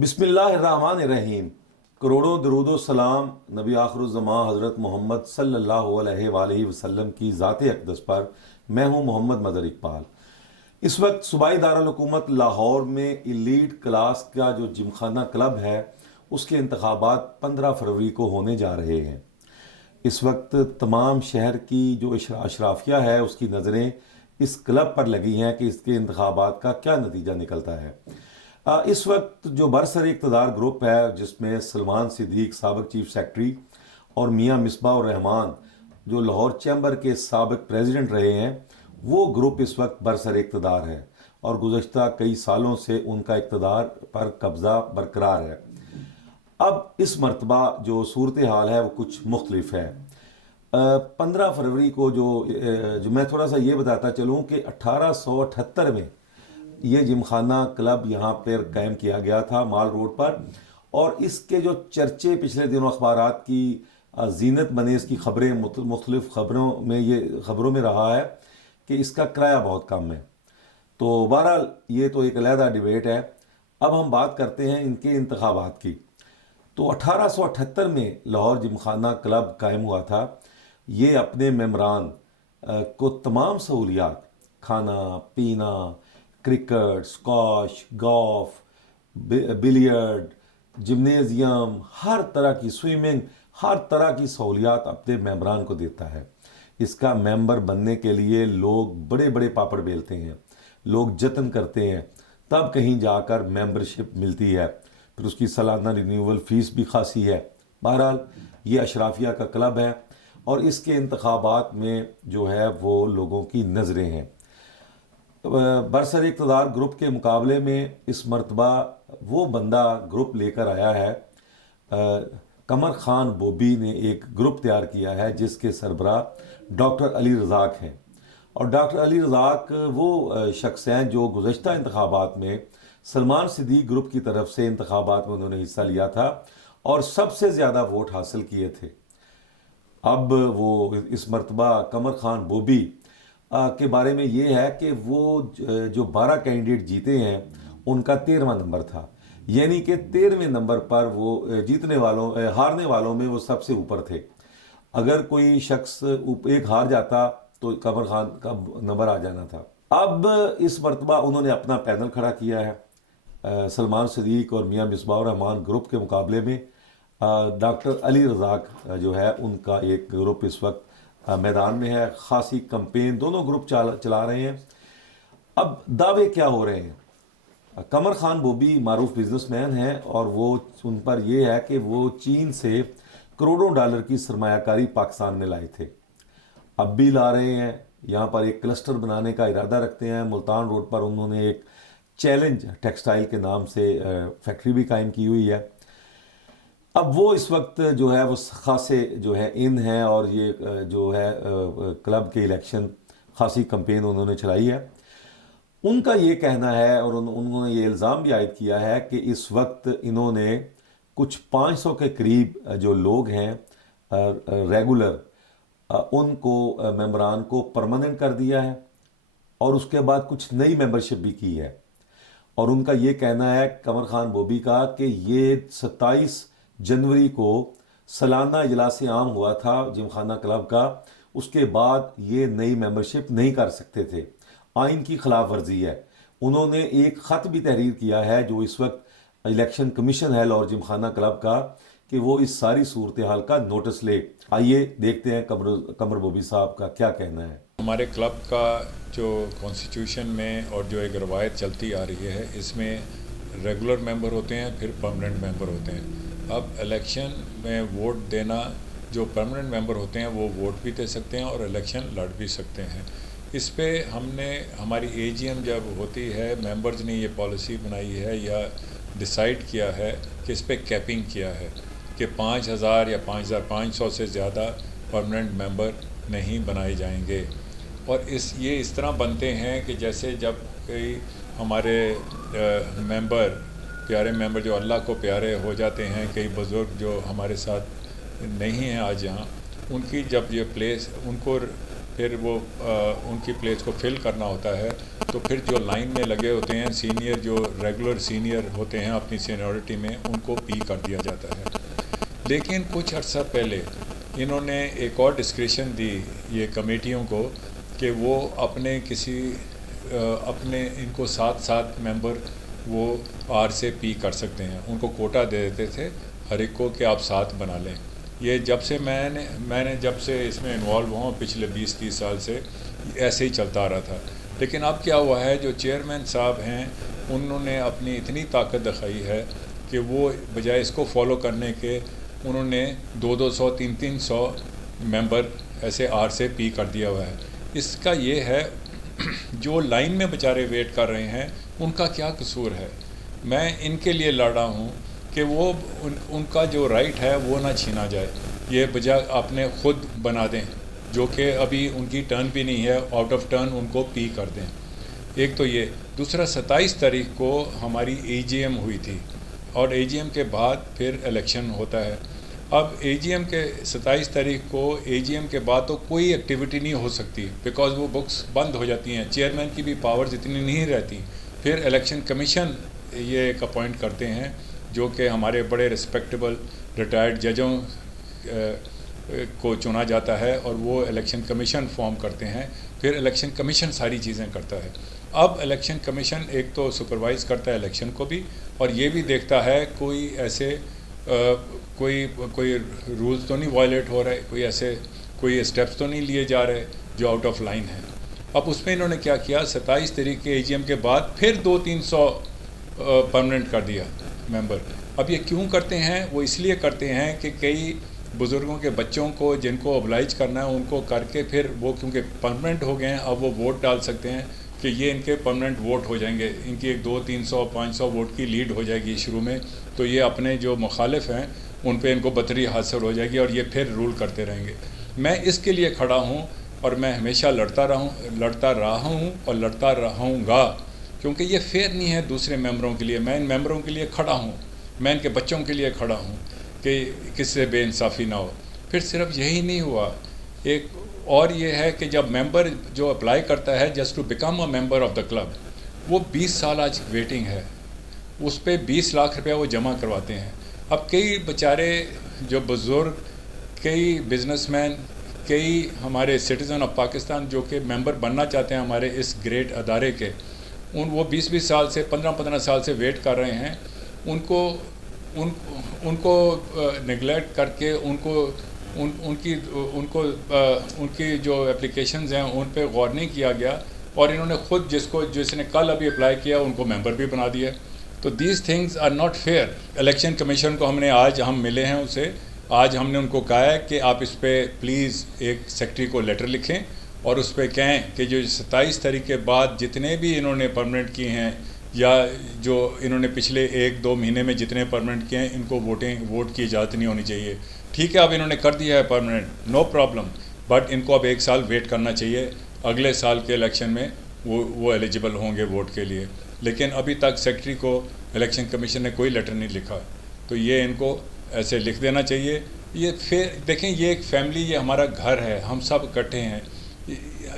بسم اللہ الرحمن الرحیم۔ کروڑوں درود و سلام نبی آخر الزمان حضرت محمد صلی اللہ علیہ وآلہ وسلم کی ذات اقدس پر۔ میں ہوں محمد مظہر اقبال۔ اس وقت صوبائی دارالحکومت لاہور میں ایلیٹ کلاس کا جو جم خانہ کلب ہے اس کے انتخابات 15 فروری کو ہونے جا رہے ہیں۔ اس وقت تمام شہر کی جو اشرافیہ ہے اس کی نظریں اس کلب پر لگی ہیں کہ اس کے انتخابات کا کیا نتیجہ نکلتا ہے۔ اس وقت جو برسر اقتدار گروپ ہے جس میں سلمان صدیق سابق چیف سیکرٹری اور میاں مصباح الرحمان جو لاہور چیمبر کے سابق پریزیڈنٹ رہے ہیں، وہ گروپ اس وقت برسر اقتدار ہے اور گزشتہ کئی سالوں سے ان کا اقتدار پر قبضہ برقرار ہے۔ اب اس مرتبہ جو صورتحال ہے وہ کچھ مختلف ہے۔ 15 فروری کو جو میں تھوڑا سا یہ بتاتا چلوں کہ 1878 میں یہ جم خانہ کلب یہاں پر قائم کیا گیا تھا مال روڈ پر، اور اس کے جو چرچے پچھلے دنوں اخبارات کی زینت بنے، اس کی خبریں مختلف خبروں میں رہا ہے کہ اس کا کرایہ بہت کم ہے۔ تو بہرحال یہ تو ایک علیحدہ ڈیبیٹ ہے۔ اب ہم بات کرتے ہیں ان کے انتخابات کی۔ تو 1878 میں لاہور جم خانہ کلب قائم ہوا تھا۔ یہ اپنے ممبران کو تمام سہولیات، کھانا پینا، cricket, squash, golf, billiard, gymnasium, ہر طرح کی سوئمنگ، ہر طرح کی سہولیات اپنے ممبران کو دیتا ہے۔ اس کا ممبر بننے کے لیے لوگ بڑے بڑے پاپڑ بیلتے ہیں، لوگ جتن کرتے ہیں، تب کہیں جا کر ممبرشپ ملتی ہے۔ پھر اس کی سالانہ رینیول فیس بھی خاصی ہے۔ بہرحال یہ اشرافیہ کا کلب ہے اور اس کے انتخابات میں جو ہے وہ لوگوں کی نظریں ہیں۔ برسر اقتدار گروپ کے مقابلے میں اس مرتبہ وہ بندہ گروپ لے کر آیا ہے، قمر خان بوبی نے ایک گروپ تیار کیا ہے جس کے سربراہ ڈاکٹر علی رزاق ہیں۔ اور ڈاکٹر علی رزاق وہ شخص ہیں جو گزشتہ انتخابات میں سلمان صدیق گروپ کی طرف سے انتخابات میں انہوں نے حصہ لیا تھا اور سب سے زیادہ ووٹ حاصل کیے تھے۔ اب وہ اس مرتبہ قمر خان بوبی کے بارے میں یہ ہے کہ وہ جو 12 کینڈیڈیٹ جیتے ہیں ان کا 13واں نمبر تھا، یعنی کہ 13ویں نمبر پر وہ ہارنے والوں میں وہ سب سے اوپر تھے۔ اگر کوئی شخص ایک ہار جاتا تو قمر خان کا نمبر آ جانا تھا۔ اب اس مرتبہ انہوں نے اپنا پینل کھڑا کیا ہے۔ سلمان صدیق اور میاں مصباح الرحمان گروپ کے مقابلے میں ڈاکٹر علی رزاق جو ہے ان کا ایک گروپ اس وقت میدان میں ہے۔ خاصی کمپین دونوں گروپ چلا رہے ہیں۔ اب دعوے کیا ہو رہے ہیں؟ قمر خان بوبی معروف بزنس مین ہیں اور وہ ان پر یہ ہے کہ وہ چین سے کروڑوں ڈالر کی سرمایہ کاری پاکستان میں لائے تھے، اب بھی لا رہے ہیں۔ یہاں پر ایک کلسٹر بنانے کا ارادہ رکھتے ہیں۔ ملتان روڈ پر انہوں نے ایک چیلنج ٹیکسٹائل کے نام سے فیکٹری بھی قائم کی ہوئی ہے۔ اب وہ اس وقت جو ہے وہ خاصے جو ہے ان ہیں اور یہ جو ہے کلب کے الیکشن خاصی کمپین انہوں نے چلائی ہے۔ ان کا یہ کہنا ہے اور انہوں نے یہ الزام بھی عائد کیا ہے کہ اس وقت انہوں نے کچھ 500 کے قریب جو لوگ ہیں ریگولر، ان کو ممبران کو پرماننٹ کر دیا ہے اور اس کے بعد کچھ نئی ممبرشپ بھی کی ہے۔ اور ان کا یہ کہنا ہے قمر خان بوبی کا کہ یہ 27 جنوری کو سالانہ اجلاس عام ہوا تھا جم خانہ کلب کا، اس کے بعد یہ نئی ممبرشپ نہیں کر سکتے تھے، آئین کی خلاف ورزی ہے۔ انہوں نے ایک خط بھی تحریر کیا ہے جو اس وقت الیکشن کمیشن ہے لاہور جم خانہ کلب کا کہ وہ اس ساری صورتحال کا نوٹس لے۔ آئیے دیکھتے ہیں قمر بوبی صاحب کا کیا کہنا ہے۔ ہمارے کلب کا جو کانسٹیٹیوشن میں اور جو ایک روایت چلتی آ رہی ہے، اس میں ریگولر ممبر ہوتے ہیں، پھر پرماننٹ ممبر ہوتے ہیں۔ اب الیکشن میں ووٹ دینا، جو پرماننٹ ممبر ہوتے ہیں وہ ووٹ بھی دے سکتے ہیں اور الیکشن لڑ بھی سکتے ہیں۔ اس پہ ہم نے ہماری اے جی ایم جب ہوتی ہے، ممبرز نے یہ پالیسی بنائی ہے یا ڈیسائیڈ کیا ہے کہ اس پہ کیپنگ کیا ہے کہ 5000 یا 5500 سے زیادہ پرماننٹ ممبر نہیں بنائے جائیں گے۔ اور یہ اس طرح بنتے ہیں کہ جیسے جب کوئی ہمارے ممبر پیارے ممبر جو اللہ کو پیارے ہو جاتے ہیں، کئی بزرگ جو ہمارے ساتھ نہیں ہیں آج یہاں، ان کی جب یہ پلیس ان کو پھر وہ ان کی پلیس کو فل کرنا ہوتا ہے، تو پھر جو لائن میں لگے ہوتے ہیں سینئر، جو ریگولر سینئر ہوتے ہیں اپنی سینیورٹی میں، ان کو پی کر دیا جاتا ہے۔ لیکن کچھ عرصہ پہلے انہوں نے ایک اور ڈسکریشن دی یہ کمیٹیوں کو کہ وہ اپنے اپنے ان کو 7 ممبر وہ آر سے پی کر سکتے ہیں، ان کو کوٹا دے دیتے تھے ہر ایک کو کہ آپ 7 بنا لیں۔ یہ جب سے میں نے جب سے اس میں انوالو ہوا ہوں پچھلے 20-30 سال سے ایسے ہی چلتا آ رہا تھا۔ لیکن اب کیا ہوا ہے، جو چیئرمین صاحب ہیں انہوں نے اپنی اتنی طاقت دکھائی ہے کہ وہ بجائے اس کو فالو کرنے کے انہوں نے 200 300 ممبر ایسے آر سے پی کر دیا ہوا ہے۔ اس کا یہ ہے جو لائن میں بیچارے ویٹ کر رہے ہیں ان کا کیا قصور ہے؟ میں ان کے لیے لڑ رہا ہوں کہ وہ ان کا جو رائٹ ہے وہ نہ چھینا جائے، یہ بجائے اپنے خود بنا دیں، جو کہ ابھی ان کی ٹرن بھی نہیں ہے، آؤٹ آف ٹرن ان کو پی کر دیں۔ ایک تو یہ، دوسرا 27 تاریخ کو ہماری اے جی ایم ہوئی تھی، اور اے جی ایم کے بعد پھر الیکشن ہوتا ہے۔ اب اے جی ایم کے 27 تاریخ کو اے جی ایم کے بعد تو کوئی ایکٹیویٹی نہیں ہو سکتی، بیکاز وہ بکس بند ہو جاتی ہیں، چیئرمین کی بھی پاورز اتنی نہیں رہتی۔ پھر الیکشن کمیشن یہ ایک اپوائنٹ کرتے ہیں جو کہ ہمارے بڑے رسپیکٹیبل ریٹائرڈ ججوں کو چنا جاتا ہے، اور وہ الیکشن کمیشن فارم کرتے ہیں، پھر الیکشن کمیشن ساری چیزیں کرتا ہے۔ اب الیکشن کمیشن ایک تو سپروائز کرتا ہے الیکشن کو بھی، اور یہ بھی دیکھتا ہے کوئی ایسے کوئی رولز تو نہیں وائلیٹ ہو رہے، کوئی اسٹیپس تو نہیں لیے جا رہے جو آؤٹ آف لائن ہیں۔ اب اس میں انہوں نے کیا کیا، 27 تاریخ کے اے جی ایم کے بعد پھر 200-300 پرمننٹ کر دیا ممبر۔ اب یہ کیوں کرتے ہیں؟ وہ اس لیے کرتے ہیں کہ کئی بزرگوں کے بچوں کو جن کو ابلائج کرنا ہے ان کو کر کے پھر وہ کیونکہ پرمننٹ ہو گئے ہیں، اب وہ ووٹ ڈال سکتے ہیں کہ یہ ان کے پرمننٹ ووٹ ہو جائیں گے، ان کی ایک 200-300-500 ووٹ کی لیڈ ہو جائے گی شروع میں، تو یہ اپنے جو مخالف ہیں ان پہ ان کو برتری حاصل ہو جائے گی، اور یہ پھر رول کرتے رہیں گے۔ میں اس کے لیے کھڑا ہوں، اور میں ہمیشہ لڑتا رہا ہوں اور لڑتا رہوں گا، کیونکہ یہ فیئر نہیں ہے دوسرے ممبروں کے لیے۔ میں ان ممبروں کے لیے کھڑا ہوں، میں ان کے بچوں کے لیے کھڑا ہوں کہ کس سے بے انصافی نہ ہو۔ پھر صرف یہی نہیں ہوا، ایک اور یہ ہے کہ جب ممبر جو اپلائی کرتا ہے just to become a member of the club, وہ 20 سال آج ویٹنگ ہے، اس پہ 20 لاکھ روپیہ وہ جمع کرواتے ہیں۔ اب کئی بیچارے جو بزرگ، کئی بزنس مین، کئی ہمارے سٹیزن آف پاکستان جو کہ ممبر بننا چاہتے ہیں ہمارے اس گریٹ ادارے کے، وہ 20 سال سے 15 سال سے ویٹ کر رہے ہیں۔ ان کو نگلیکٹ کر کے ان کی جو اپلیکیشنز ہیں ان پہ غور نہیں کیا گیا، اور انہوں نے خود جس نے کل ابھی اپلائی کیا ان کو ممبر بھی بنا دیا۔ تو these things are not fair. Election commission کو ہم ملے ہیں اسے، آج ہم نے ان کو کہا ہے کہ آپ اس پہ پلیز ایک سیکٹری کو لیٹر لکھیں اور اس پہ کہیں کہ جو 27 تاریخ کے بعد جتنے بھی انہوں نے پرمننٹ کیے ہیں، یا جو انہوں نے پچھلے 1-2 مہینے میں جتنے پرمننٹ کیے ہیں، ان کو ووٹ کی اجازت نہیں ہونی چاہیے۔ ٹھیک ہے، اب انہوں نے کر دیا ہے permanent, no problem, but in کو اب 1 سال ویٹ کرنا چاہیے، اگلے سال کے الیکشن میں وہ ایلیجیبل ہوں گے ووٹ کے لیے۔ لیکن ابھی تک سیکٹری کو الیکشن کمیشن نے کوئی لیٹر نہیں لکھا، تو یہ ان کو ایسے لکھ دینا چاہیے۔ یہ پھر دیکھیں، یہ ایک فیملی، یہ ہمارا گھر ہے، ہم سب اکٹھے ہیں،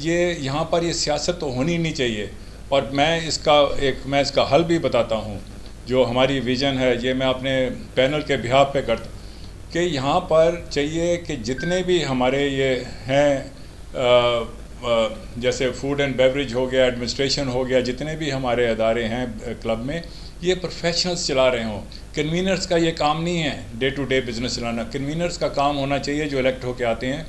یہاں پر یہ سیاست تو ہونی نہیں چاہیے۔ اور میں اس کا حل بھی بتاتا ہوں، جو ہماری ویژن ہے، یہ میں اپنے پینل کے بہاف پہ کرتا ہوں کہ یہاں پر چاہیے کہ جتنے بھی ہمارے یہ ہیں، جیسے فوڈ اینڈ بیوریج ہو گیا، ایڈمنسٹریشن ہو گیا، جتنے بھی ہمارے ادارے ہیں کلب میں، یہ پروفیشنلز چلا رہے ہوں۔ کنوینرز کا یہ کام نہیں ہے ڈے ٹو ڈے بزنس چلانا۔ کنوینرز کا کام ہونا چاہیے جو الیکٹ ہو کے آتے ہیں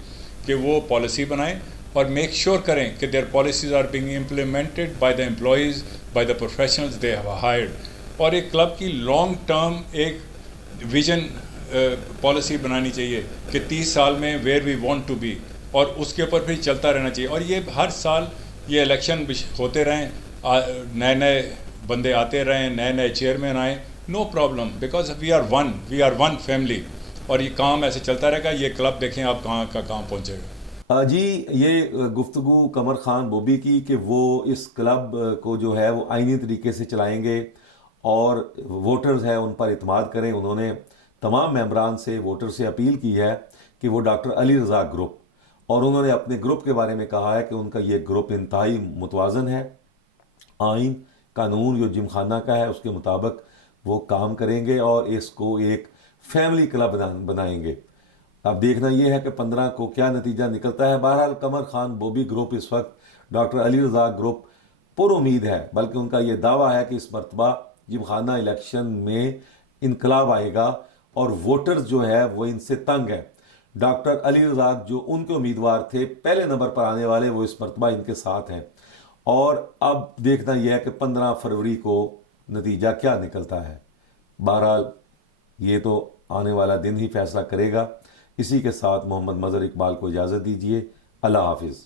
کہ وہ پالیسی بنائیں اور میک شور کریں کہ their policies are being implemented by the employees, by the professionals they have hired. اور ایک کلب کی لانگ ٹرم ایک ویژن پالیسی بنانی چاہیے کہ 30 سال میں where we want to be, اور اس کے اوپر پھر چلتا رہنا چاہیے۔ اور یہ ہر سال یہ الیکشن ہوتے رہیں، نئے بندے آتے رہیں، نئے چیئرمین آئیں، no problem, because we are one family, اور یہ کام ایسے چلتا رہے گا۔ یہ کلب دیکھیں آپ کہاں کا کام پہنچے گا۔ جی، یہ گفتگو قمر خان بوبی کی کہ وہ اس کلب کو جو ہے وہ آئینی طریقے سے چلائیں گے اور ووٹرز ہیں ان پر اعتماد کریں۔ انہوں نے تمام ممبران سے، ووٹر سے اپیل کی ہے کہ وہ ڈاکٹر علی رضا گروپ اور انہوں نے اپنے گروپ کے بارے میں کہا ہے کہ ان کا یہ گروپ انتہائی متوازن ہے، آئین قانون جو جم خانہ کا ہے اس کے مطابق وہ کام کریں گے اور اس کو ایک فیملی کلب بنائیں گے۔ اب دیکھنا یہ ہے کہ 15 کو کیا نتیجہ نکلتا ہے۔ بہرحال قمر خان بوبی گروپ اس وقت ڈاکٹر علی رضا گروپ پر امید ہے، بلکہ ان کا یہ دعویٰ ہے کہ اس مرتبہ جم خانہ الیکشن میں انقلاب آئے گا اور ووٹرز جو ہے وہ ان سے تنگ ہے۔ ڈاکٹر علی رضا جو ان کے امیدوار تھے پہلے نمبر پر آنے والے، وہ اس مرتبہ ان کے ساتھ ہیں، اور اب دیکھنا یہ ہے کہ 15 فروری کو نتیجہ کیا نکلتا ہے۔ بہرحال یہ تو آنے والا دن ہی فیصلہ کرے گا۔ اسی کے ساتھ محمد مظہر اقبال کو اجازت دیجیے۔ اللہ حافظ۔